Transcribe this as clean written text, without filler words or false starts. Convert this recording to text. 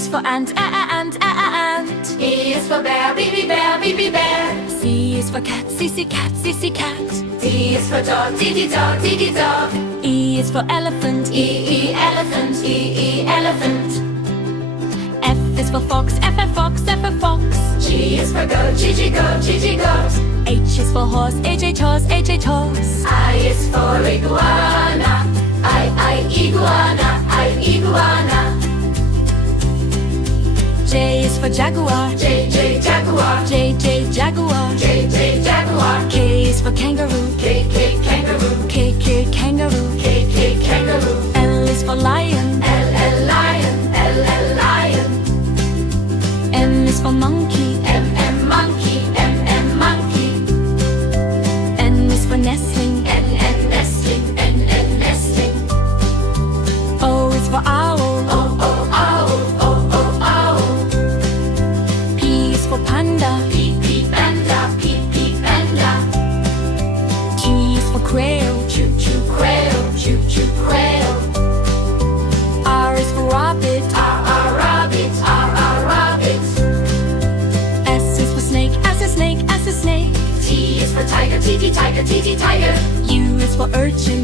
is for ant, ant. B is for bear, B bear. C is for cat, cat. D is for dog, D dog. E is for elephant, Elephant, elephant. F is for fox, fox. G is for goat, goat. H is for horse, horse. I is for iguana, iguana. J is for jaguar, jaguar. jaguar. Jaguar. K is for kangaroo, kangaroo. kangaroo. Kangaroo. L is for lion, lion. M is for monkey, monkey. N is for nestling, nesting. O is for owl, Owl. P is for panda, Panda. Q is for quail, Choo quail. R is for rabbit, Rabbit. S is for snake, snake. T is for tiger, tiger. U is for urchin,